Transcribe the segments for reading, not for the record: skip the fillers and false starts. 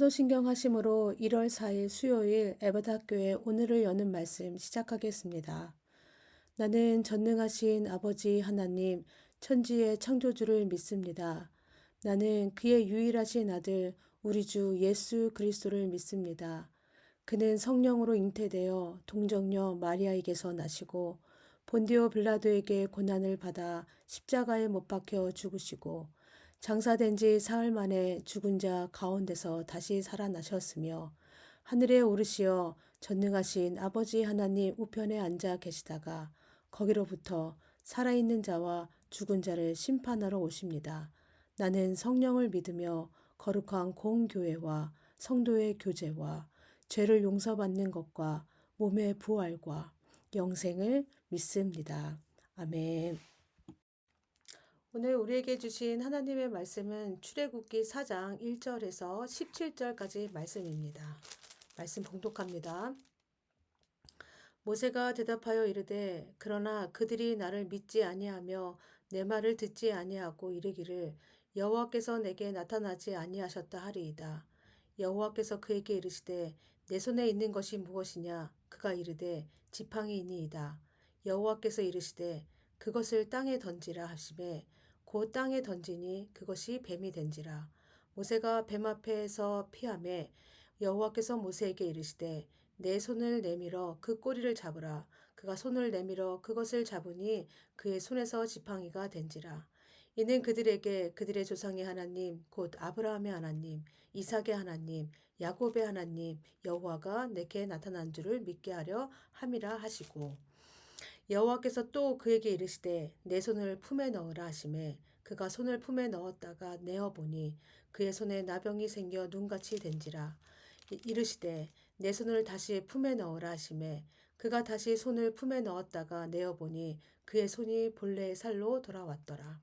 사도신경 하심으로 1월 4일 수요일 에베다교회 오늘을 여는 말씀 시작하겠습니다. 나는 전능하신 아버지 하나님 천지의 창조주를 믿습니다. 나는 그의 유일하신 아들 우리 주 예수 그리스도를 믿습니다. 그는 성령으로 잉태되어 동정녀 마리아에게서 나시고 본디오 빌라도에게 고난을 받아 십자가에 못 박혀 죽으시고 장사된 지 사흘 만에 죽은 자 가운데서 다시 살아나셨으며 하늘에 오르시어 전능하신 아버지 하나님 우편에 앉아 계시다가 거기로부터 살아있는 자와 죽은 자를 심판하러 오십니다. 나는 성령을 믿으며 거룩한 공교회와 성도의 교제와 죄를 용서받는 것과 몸의 부활과 영생을 믿습니다. 아멘. 오늘 우리에게 주신 하나님의 말씀은 출애굽기 4장 1절에서 17절까지 말씀입니다. 말씀 봉독합니다. 모세가 대답하여 이르되 그러나 그들이 나를 믿지 아니하며 내 말을 듣지 아니하고 이르기를 여호와께서 내게 나타나지 아니하셨다 하리이다. 여호와께서 그에게 이르시되 내 손에 있는 것이 무엇이냐? 그가 이르되 지팡이이니이다. 여호와께서 이르시되 그것을 땅에 던지라 하시매 곧 땅에 던지니 그것이 뱀이 된지라. 모세가 뱀 앞에서 피하매 여호와께서 모세에게 이르시되 내 손을 내밀어 그 꼬리를 잡으라. 그가 손을 내밀어 그것을 잡으니 그의 손에서 지팡이가 된지라. 이는 그들에게 그들의 조상의 하나님 곧 아브라함의 하나님 이삭의 하나님 야곱의 하나님 여호와가 내게 나타난 줄을 믿게 하려 함이라 하시고 여호와께서 또 그에게 이르시되 내 손을 품에 넣으라 하시매 그가 손을 품에 넣었다가 내어 보니 그의 손에 나병이 생겨 눈같이 된지라. 이르시되 내 손을 다시 품에 넣으라 하시매 그가 다시 손을 품에 넣었다가 내어 보니 그의 손이 본래의 살로 돌아왔더라.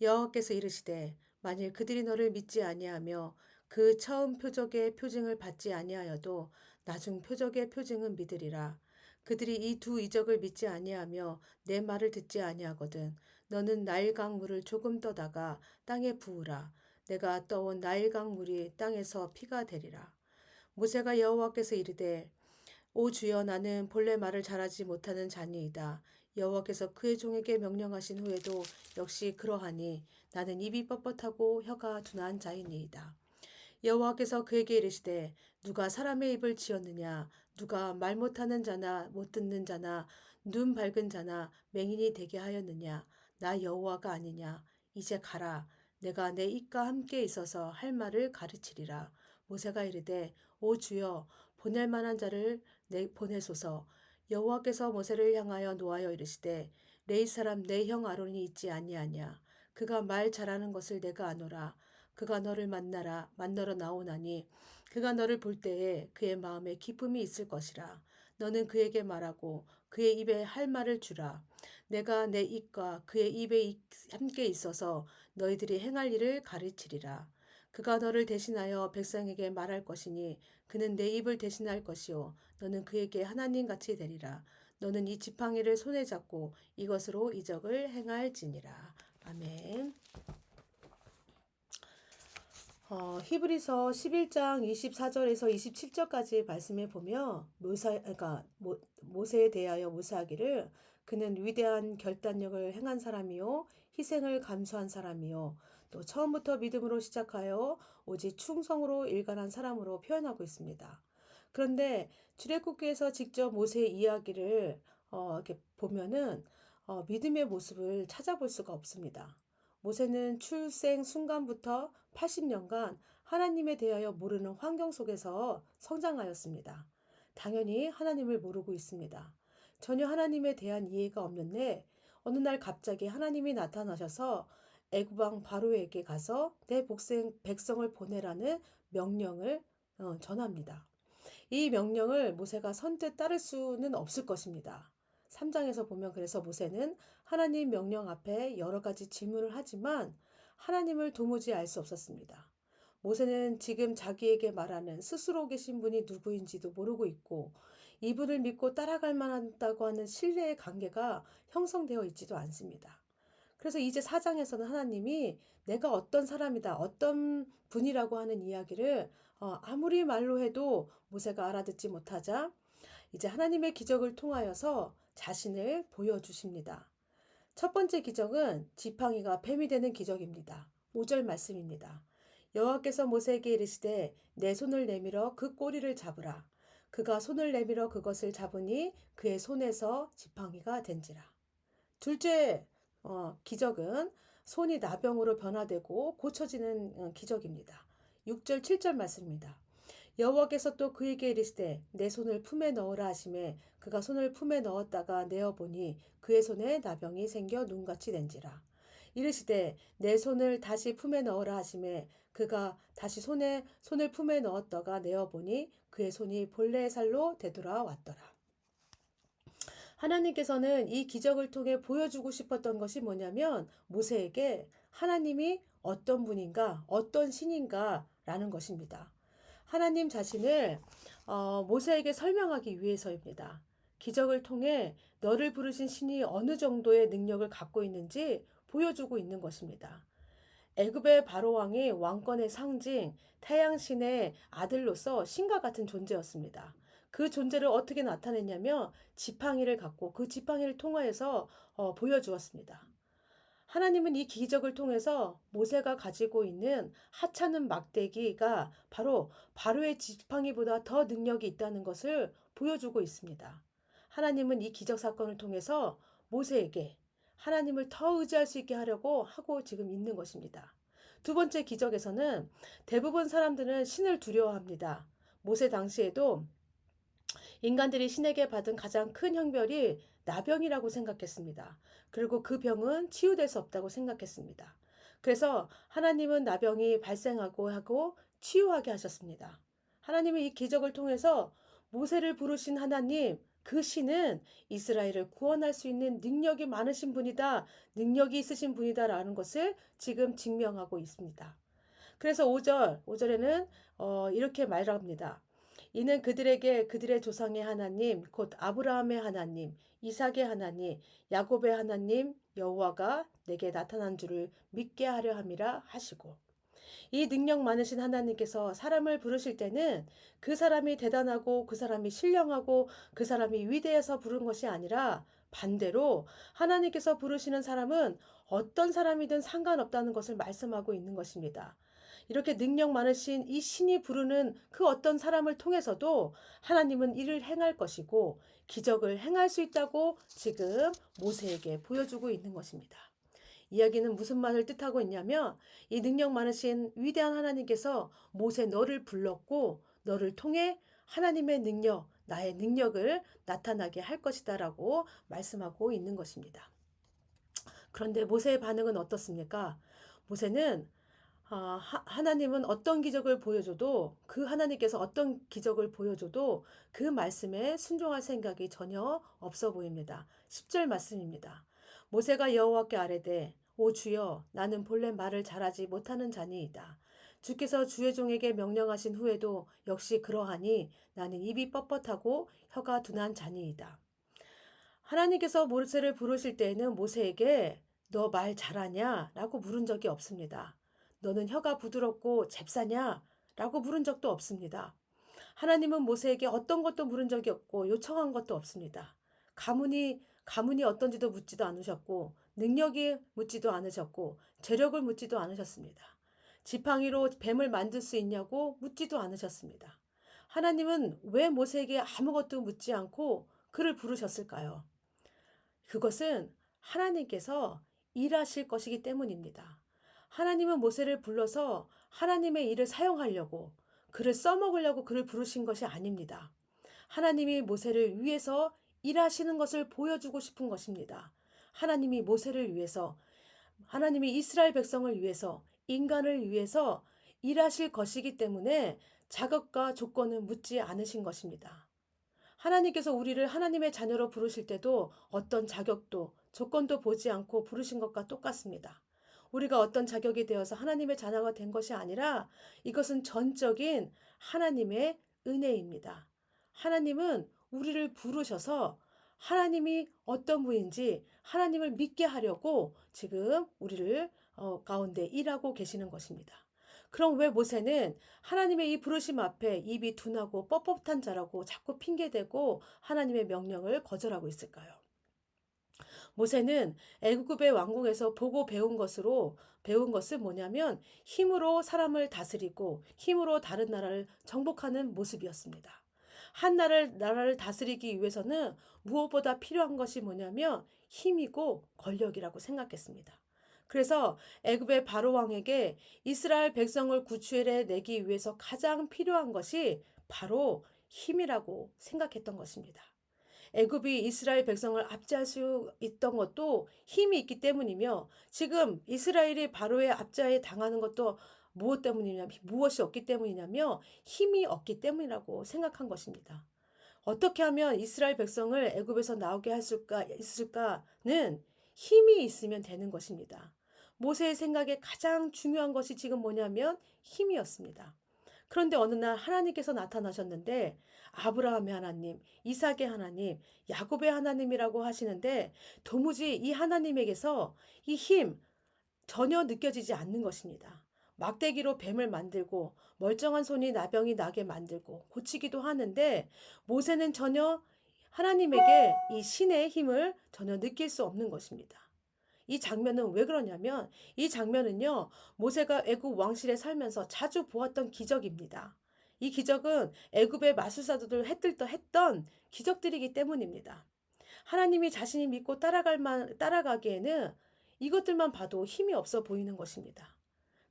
여호와께서 이르시되 만일 그들이 너를 믿지 아니하며 그 처음 표적의 표징을 받지 아니하여도 나중 표적의 표징은 믿으리라. 그들이 이 두 이적을 믿지 아니하며 내 말을 듣지 아니하거든 너는 나일강 물을 조금 떠다가 땅에 부으라. 내가 떠온 나일강 물이 땅에서 피가 되리라. 모세가 여호와께서 이르되 오 주여 나는 본래 말을 잘하지 못하는 자니이다. 여호와께서 그의 종에게 명령하신 후에도 역시 그러하니 나는 입이 뻣뻣하고 혀가 둔한 자이니이다. 여호와께서 그에게 이르시되 누가 사람의 입을 지었느냐 누가 말 못하는 자나 못 듣는 자나 눈 밝은 자나 맹인이 되게 하였느냐 나 여호와가 아니냐 이제 가라 내가 내 입과 함께 있어서 할 말을 가르치리라. 모세가 이르되 오 주여 보낼 만한 자를 보내소서. 여호와께서 모세를 향하여 노하여 이르시되 레위 사람 내 형 아론이 있지 아니하냐 그가 말 잘하는 것을 내가 아노라. 그가 너를 만나러 나오나니 그가 너를 볼 때에 그의 마음에 기쁨이 있을 것이라. 너는 그에게 말하고 그의 입에 할 말을 주라. 내가 내 입과 그의 입에 함께 있어서 너희들이 행할 일을 가르치리라. 그가 너를 대신하여 백성에게 말할 것이니 그는 내 입을 대신할 것이요 너는 그에게 하나님같이 되리라. 너는 이 지팡이를 손에 잡고 이것으로 이적을 행할지니라. 아멘. 히브리서 11장 24절에서 27절까지 말씀해 보면 모세에 대하여 모세하기를 그는 위대한 결단력을 행한 사람이요 희생을 감수한 사람이요 또 처음부터 믿음으로 시작하여 오직 충성으로 일관한 사람으로 표현하고 있습니다. 그런데 출애굽기에서 직접 모세의 이야기를 이렇게 보면은 믿음의 모습을 찾아볼 수가 없습니다. 모세는 출생 순간부터 80년간 하나님에 대하여 모르는 환경 속에서 성장하였습니다. 당연히 하나님을 모르고 있습니다. 전혀 하나님에 대한 이해가 없는데 어느 날 갑자기 하나님이 나타나셔서 애굽 왕 바로에게 가서 내 백성을 보내라는 명령을 전합니다. 이 명령을 모세가 선뜻 따를 수는 없을 것입니다. 3장에서 보면 그래서 모세는 하나님 명령 앞에 여러 가지 질문을 하지만 하나님을 도무지 알 수 없었습니다. 모세는 지금 자기에게 말하는 스스로 계신 분이 누구인지도 모르고 있고 이분을 믿고 따라갈 만하다고 하는 신뢰의 관계가 형성되어 있지도 않습니다. 그래서 이제 4장에서는 하나님이 내가 어떤 사람이다, 어떤 분이라고 하는 이야기를 아무리 말로 해도 모세가 알아듣지 못하자 이제 하나님의 기적을 통하여서 자신을 보여주십니다. 첫 번째 기적은 지팡이가 뱀이 되는 기적입니다. 5절 말씀입니다. 여호와께서 모세에게 이르시되 내 손을 내밀어 그 꼬리를 잡으라. 그가 손을 내밀어 그것을 잡으니 그의 손에서 지팡이가 된지라. 둘째 기적은 손이 나병으로 변화되고 고쳐지는 기적입니다. 6절 7절 말씀입니다. 여호와께서 또 그에게 이르시되 내 손을 품에 넣으라 하시매 그가 손을 품에 넣었다가 내어 보니 그의 손에 나병이 생겨 눈같이 된지라. 이르시되 내 손을 다시 품에 넣으라 하시매 그가 다시 손을 품에 넣었다가 내어 보니 그의 손이 본래의 살로 되돌아왔더라. 하나님께서는 이 기적을 통해 보여주고 싶었던 것이 뭐냐면 모세에게 하나님이 어떤 분인가, 어떤 신인가 라는 것입니다. 하나님 자신을 모세에게 설명하기 위해서입니다. 기적을 통해 너를 부르신 신이 어느 정도의 능력을 갖고 있는지 보여주고 있는 것입니다. 애굽의 바로왕이 왕권의 상징, 태양신의 아들로서 신과 같은 존재였습니다. 그 존재를 어떻게 나타냈냐면 지팡이를 갖고 그 지팡이를 통하여서 보여주었습니다. 하나님은 이 기적을 통해서 모세가 가지고 있는 하찮은 막대기가 바로 바로의 지팡이보다 더 능력이 있다는 것을 보여주고 있습니다. 하나님은 이 기적 사건을 통해서 모세에게 하나님을 더 의지할 수 있게 하려고 하고 지금 있는 것입니다. 두 번째 기적에서는 대부분 사람들은 신을 두려워합니다. 모세 당시에도 인간들이 신에게 받은 가장 큰 형벌이 나병이라고 생각했습니다. 그리고 그 병은 치유될 수 없다고 생각했습니다. 그래서 하나님은 나병이 발생하고 하고 치유하게 하셨습니다. 하나님은 이 기적을 통해서 모세를 부르신 하나님, 그 신은 이스라엘을 구원할 수 있는 능력이 많으신 분이다, 능력이 있으신 분이다라는 것을 지금 증명하고 있습니다. 그래서 5절에는 이렇게 말합니다. 이는 그들에게 그들의 조상의 하나님 곧 아브라함의 하나님 이삭의 하나님 야곱의 하나님 여호와가 내게 나타난 줄을 믿게 하려 함이라 하시고 이 능력 많으신 하나님께서 사람을 부르실 때는 그 사람이 대단하고 그 사람이 신령하고 그 사람이 위대해서 부른 것이 아니라 반대로 하나님께서 부르시는 사람은 어떤 사람이든 상관없다는 것을 말씀하고 있는 것입니다. 이렇게 능력 많으신 이 신이 부르는 그 어떤 사람을 통해서도 하나님은 일을 행할 것이고 기적을 행할 수 있다고 지금 모세에게 보여주고 있는 것입니다. 이야기는 무슨 말을 뜻하고 있냐면 이 능력 많으신 위대한 하나님께서 모세 너를 불렀고 너를 통해 하나님의 능력, 나의 능력을 나타나게 할 것이다라고 말씀하고 있는 것입니다. 그런데 모세의 반응은 어떻습니까? 모세는 하나님은 어떤 기적을 보여줘도 그 하나님께서 어떤 기적을 보여줘도 그 말씀에 순종할 생각이 전혀 없어 보입니다. 10절 말씀입니다. 모세가 여호와께 아뢰되 오 주여 나는 본래 말을 잘하지 못하는 자니이다. 주께서 주의 종에게 명령하신 후에도 역시 그러하니 나는 입이 뻣뻣하고 혀가 둔한 자니이다. 하나님께서 모세를 부르실 때에는 모세에게 너 말 잘하냐? 라고 물은 적이 없습니다. 너는 혀가 부드럽고 잽싸냐? 라고 물은 적도 없습니다. 하나님은 모세에게 어떤 것도 물은 적이 없고 요청한 것도 없습니다. 가문이 어떤지도 묻지도 않으셨고 능력이 묻지도 않으셨고 재력을 묻지도 않으셨습니다. 지팡이로 뱀을 만들 수 있냐고 묻지도 않으셨습니다. 하나님은 왜 모세에게 아무것도 묻지 않고 그를 부르셨을까요? 그것은 하나님께서 일하실 것이기 때문입니다. 하나님은 모세를 불러서 하나님의 일을 사용하려고 그를 써먹으려고 그를 부르신 것이 아닙니다. 하나님이 모세를 위해서 일하시는 것을 보여주고 싶은 것입니다. 하나님이 모세를 위해서 하나님이 이스라엘 백성을 위해서 인간을 위해서 일하실 것이기 때문에 자격과 조건은 묻지 않으신 것입니다. 하나님께서 우리를 하나님의 자녀로 부르실 때도 어떤 자격도 조건도 보지 않고 부르신 것과 똑같습니다. 우리가 어떤 자격이 되어서 하나님의 자녀가 된 것이 아니라 이것은 전적인 하나님의 은혜입니다. 하나님은 우리를 부르셔서 하나님이 어떤 분인지 하나님을 믿게 하려고 지금 우리를 가운데 일하고 계시는 것입니다. 그럼 왜 모세는 하나님의 이 부르심 앞에 입이 둔하고 뻣뻣한 자라고 자꾸 핑계대고 하나님의 명령을 거절하고 있을까요? 모세는 애굽의 왕궁에서 보고 배운 것은 뭐냐면 힘으로 사람을 다스리고 힘으로 다른 나라를 정복하는 모습이었습니다. 한 나라를 다스리기 위해서는 무엇보다 필요한 것이 뭐냐면 힘이고 권력이라고 생각했습니다. 그래서 애굽의 바로 왕에게 이스라엘 백성을 구출해 내기 위해서 가장 필요한 것이 바로 힘이라고 생각했던 것입니다. 애굽이 이스라엘 백성을 압제할 수 있던 것도 힘이 있기 때문이며 지금 이스라엘이 바로의 압제에 당하는 것도 무엇이 없기 때문이냐며 힘이 없기 때문이라고 생각한 것입니다. 어떻게 하면 이스라엘 백성을 애굽에서 나오게 할 수가 있을까는 힘이 있으면 되는 것입니다. 모세의 생각에 가장 중요한 것이 지금 뭐냐면 힘이었습니다. 그런데 어느 날 하나님께서 나타나셨는데 아브라함의 하나님, 이삭의 하나님, 야곱의 하나님이라고 하시는데 도무지 이 하나님에게서 이 힘 전혀 느껴지지 않는 것입니다. 막대기로 뱀을 만들고 멀쩡한 손이 나병이 나게 만들고 고치기도 하는데 모세는 전혀 하나님에게 이 신의 힘을 전혀 느낄 수 없는 것입니다. 이 장면은 왜 그러냐면 이 장면은요, 모세가 애굽 왕실에 살면서 자주 보았던 기적입니다. 이 기적은 애굽의 마술사들을 했던 기적들이기 때문입니다. 하나님이 자신이 믿고 따라가기에는 이것들만 봐도 힘이 없어 보이는 것입니다.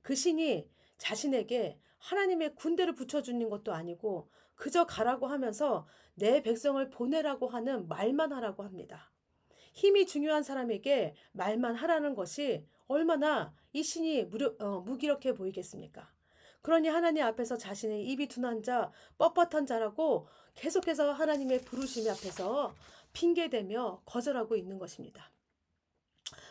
그 신이 자신에게 하나님의 군대를 붙여주는 것도 아니고 그저 가라고 하면서 내 백성을 보내라고 하는 말만 하라고 합니다. 힘이 중요한 사람에게 말만 하라는 것이 얼마나 이 신이 무기력해 보이겠습니까? 그러니 하나님 앞에서 자신의 입이 둔한 자, 뻣뻣한 자라고 계속해서 하나님의 부르심 앞에서 핑계대며 거절하고 있는 것입니다.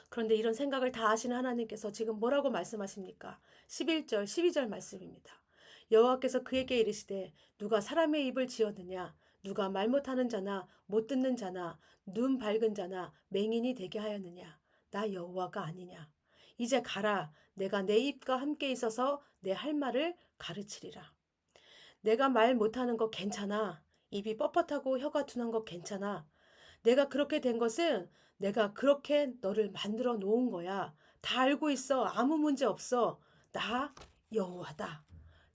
그런데 이런 생각을 다 하시는 하나님께서 지금 뭐라고 말씀하십니까? 11절, 12절 말씀입니다. 여호와께서 그에게 이르시되 누가 사람의 입을 지었느냐? 누가 말 못하는 자나 못 듣는 자나 눈 밝은 자나 맹인이 되게 하였느냐? 나 여호와가 아니냐? 이제 가라. 내가 내 입과 함께 있어서 내 할 말을 가르치리라. 내가 말 못하는 거 괜찮아. 입이 뻣뻣하고 혀가 둔한 거 괜찮아. 내가 그렇게 된 것은 내가 그렇게 너를 만들어 놓은 거야. 다 알고 있어. 아무 문제 없어. 나 여호와다.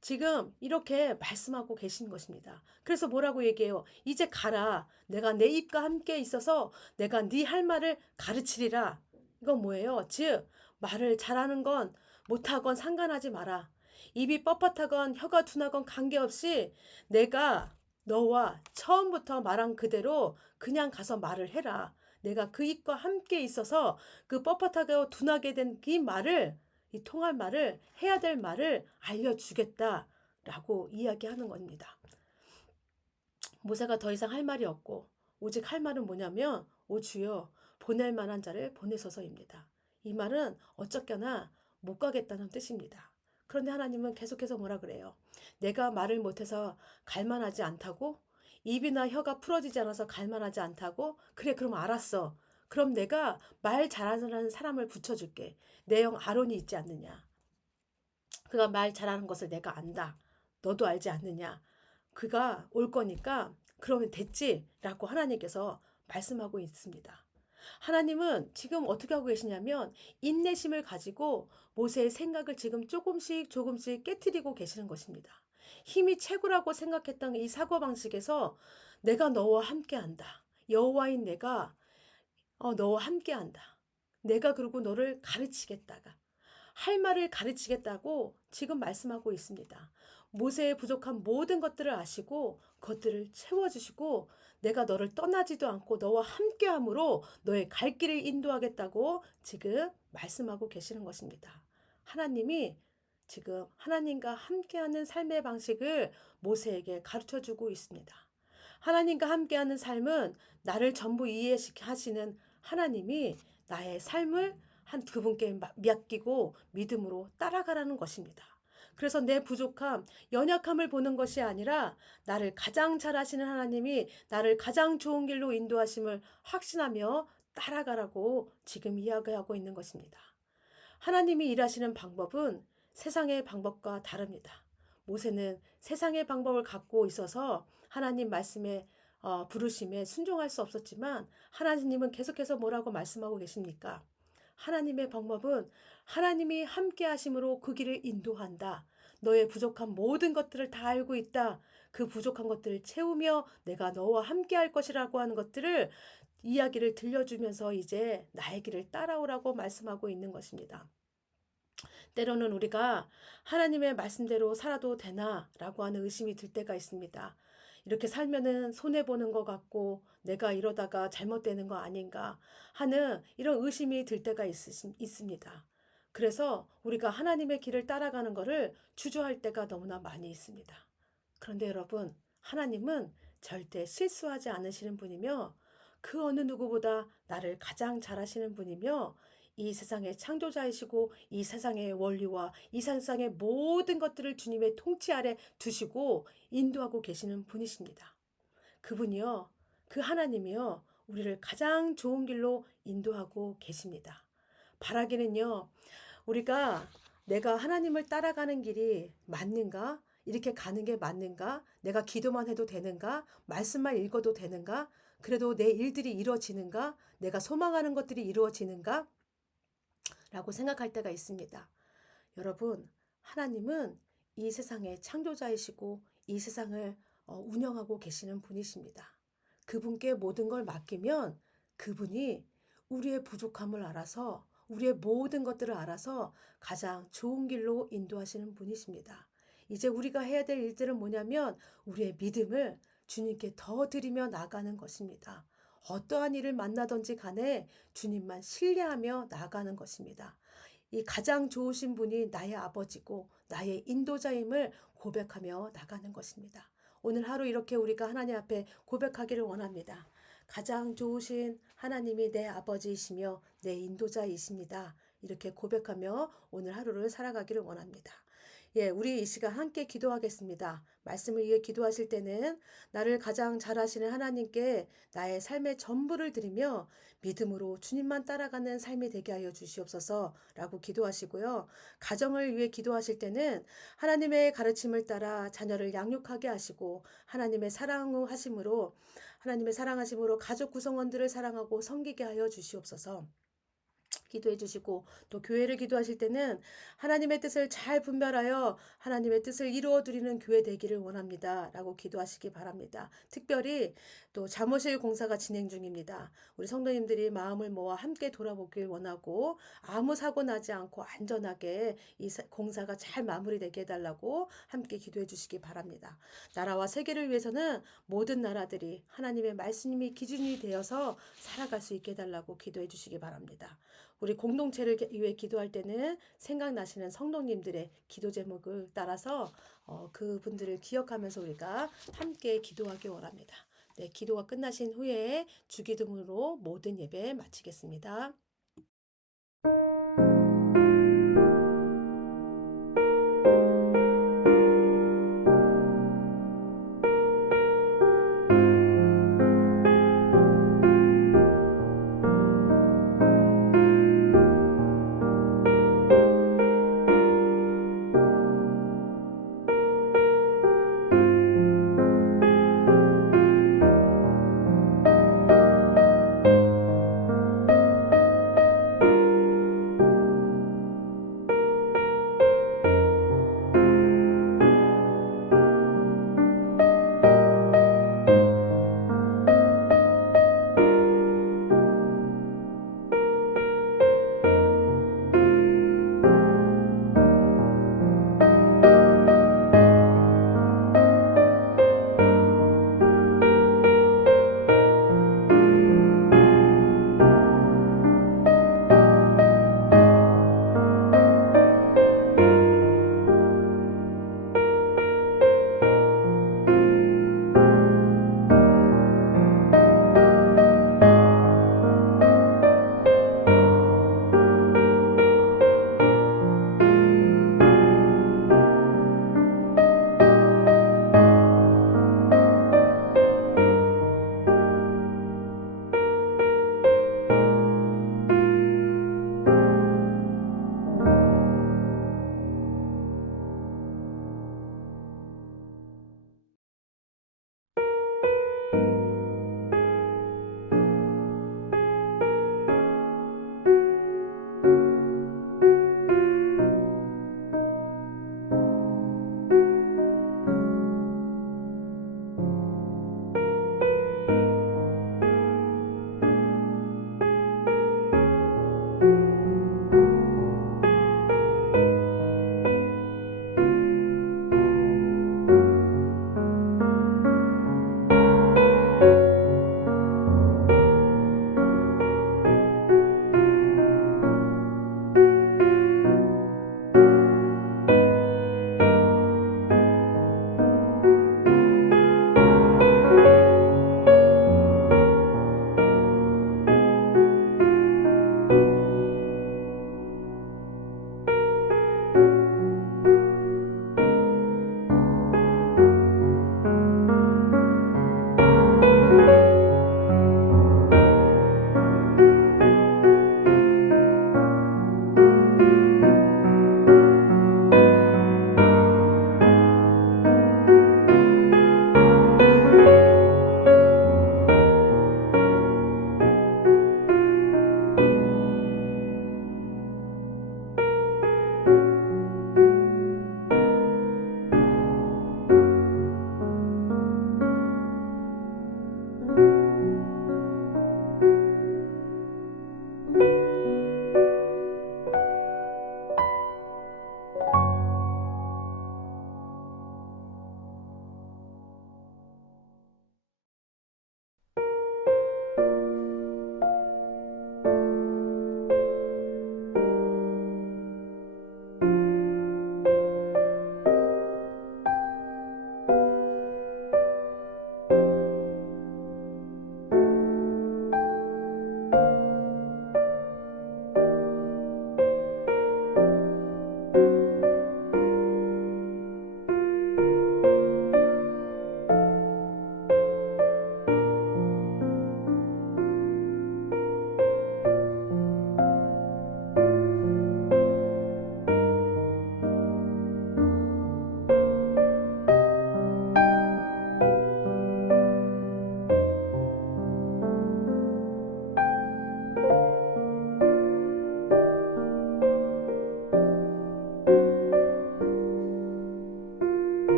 지금 이렇게 말씀하고 계신 것입니다. 그래서 뭐라고 얘기해요? 이제 가라. 내가 내 입과 함께 있어서 내가 네 할 말을 가르치리라. 이건 뭐예요? 즉 말을 잘하는 건 못하건 상관하지 마라. 입이 뻣뻣하건 혀가 둔하건 관계없이 내가 너와 처음부터 말한 그대로 그냥 가서 말을 해라. 내가 그 입과 함께 있어서 그 뻣뻣하게 둔하게 된 이 말을 이 통할 말을 해야 될 말을 알려주겠다라고 이야기하는 겁니다. 모세가 더 이상 할 말이 없고 오직 할 말은 뭐냐면 오 주여 보낼 만한 자를 보내소서입니다. 이 말은 어쩌거나 못 가겠다는 뜻입니다. 그런데 하나님은 계속해서 뭐라 그래요? 내가 말을 못해서 갈만하지 않다고? 입이나 혀가 풀어지지 않아서 갈만하지 않다고? 그래 그럼 알았어. 그럼 내가 말 잘하는 사람을 붙여줄게. 내 형 아론이 있지 않느냐? 그가 말 잘하는 것을 내가 안다. 너도 알지 않느냐? 그가 올 거니까 그러면 됐지? 라고 하나님께서 말씀하고 있습니다. 하나님은 지금 어떻게 하고 계시냐면 인내심을 가지고 모세의 생각을 지금 조금씩 깨트리고 계시는 것입니다. 힘이 최고라고 생각했던 이 사고방식에서 내가 너와 함께한다. 여호와인 내가 너와 함께한다. 내가 그리고 너를 가르치겠다가 할 말을 가르치겠다고 지금 말씀하고 있습니다. 모세의 부족한 모든 것들을 아시고 그것들을 채워주시고 내가 너를 떠나지도 않고 너와 함께함으로 너의 갈 길을 인도하겠다고 지금 말씀하고 계시는 것입니다. 하나님이 지금 하나님과 함께하는 삶의 방식을 모세에게 가르쳐주고 있습니다. 하나님과 함께하는 삶은 나를 전부 이해하시는 하나님이 나의 삶을 한 그분께 맡기고 믿음으로 따라가라는 것입니다. 그래서 내 부족함, 연약함을 보는 것이 아니라 나를 가장 잘 아시는 하나님이 나를 가장 좋은 길로 인도하심을 확신하며 따라가라고 지금 이야기하고 있는 것입니다. 하나님이 일하시는 방법은 세상의 방법과 다릅니다. 모세는 세상의 방법을 갖고 있어서 하나님 말씀에 부르심에 순종할 수 없었지만 하나님은 계속해서 뭐라고 말씀하고 계십니까? 하나님의 방법은 하나님이 함께 하심으로 그 길을 인도한다. 너의 부족한 모든 것들을 다 알고 있다. 그 부족한 것들을 채우며 내가 너와 함께 할 것이라고 하는 것들을 이야기를 들려주면서 이제 나의 길을 따라오라고 말씀하고 있는 것입니다. 때로는 우리가 하나님의 말씀대로 살아도 되나라고 하는 의심이 들 때가 있습니다. 이렇게 살면은 손해보는 것 같고 내가 이러다가 잘못되는 거 아닌가 하는 이런 의심이 들 때가 있습니다. 그래서 우리가 하나님의 길을 따라가는 것을 주저할 때가 너무나 많이 있습니다. 그런데 여러분, 하나님은 절대 실수하지 않으시는 분이며 그 어느 누구보다 나를 가장 잘 아시는 분이며 이 세상의 창조자이시고 이 세상의 원리와 이 세상의 모든 것들을 주님의 통치 아래 두시고 인도하고 계시는 분이십니다. 그분이요, 그 하나님이요, 우리를 가장 좋은 길로 인도하고 계십니다. 바라기는요, 우리가 내가 하나님을 따라가는 길이 맞는가? 이렇게 가는 게 맞는가? 내가 기도만 해도 되는가? 말씀만 읽어도 되는가? 그래도 내 일들이 이루어지는가? 내가 소망하는 것들이 이루어지는가? 라고 생각할 때가 있습니다. 여러분, 하나님은 이 세상의 창조자이시고 이 세상을 운영하고 계시는 분이십니다. 그분께 모든 걸 맡기면 그분이 우리의 부족함을 알아서 우리의 모든 것들을 알아서 가장 좋은 길로 인도하시는 분이십니다. 이제 우리가 해야 될 일들은 뭐냐면 우리의 믿음을 주님께 더 드리며 나가는 것입니다. 어떠한 일을 만나든지 간에 주님만 신뢰하며 나가는 것입니다. 이 가장 좋으신 분이 나의 아버지고 나의 인도자임을 고백하며 나가는 것입니다. 오늘 하루 이렇게 우리가 하나님 앞에 고백하기를 원합니다. 가장 좋으신 하나님이 내 아버지이시며 내 인도자이십니다. 이렇게 고백하며 오늘 하루를 살아가기를 원합니다. 예, 우리 이 시간 함께 기도하겠습니다. 말씀을 위해 기도하실 때는 나를 가장 잘 아시는 하나님께 나의 삶의 전부를 드리며 믿음으로 주님만 따라가는 삶이 되게 하여 주시옵소서라고 기도하시고요. 가정을 위해 기도하실 때는 하나님의 가르침을 따라 자녀를 양육하게 하시고 하나님의 사랑하심으로 가족 구성원들을 사랑하고 섬기게 하여 주시옵소서. 기도해 주시고 또 교회를 기도하실 때는 하나님의 뜻을 잘 분별하여 하나님의 뜻을 이루어 드리는 교회 되기를 원합니다. 라고 기도하시기 바랍니다. 특별히 또 잠옷실 공사가 진행 중입니다. 우리 성도님들이 마음을 모아 함께 돌아보길 원하고 아무 사고 나지 않고 안전하게 이 공사가 잘 마무리되게 해달라고 함께 기도해 주시기 바랍니다. 나라와 세계를 위해서는 모든 나라들이 하나님의 말씀이 기준이 되어서 살아갈 수 있게 해달라고 기도해 주시기 바랍니다. 우리 공동체를 위해 기도할 때는 생각나시는 성도님들의 기도 제목을 따라서 그분들을 기억하면서 우리가 함께 기도하기 원합니다. 네, 기도가 끝나신 후에 주기도문으로 모든 예배 마치겠습니다.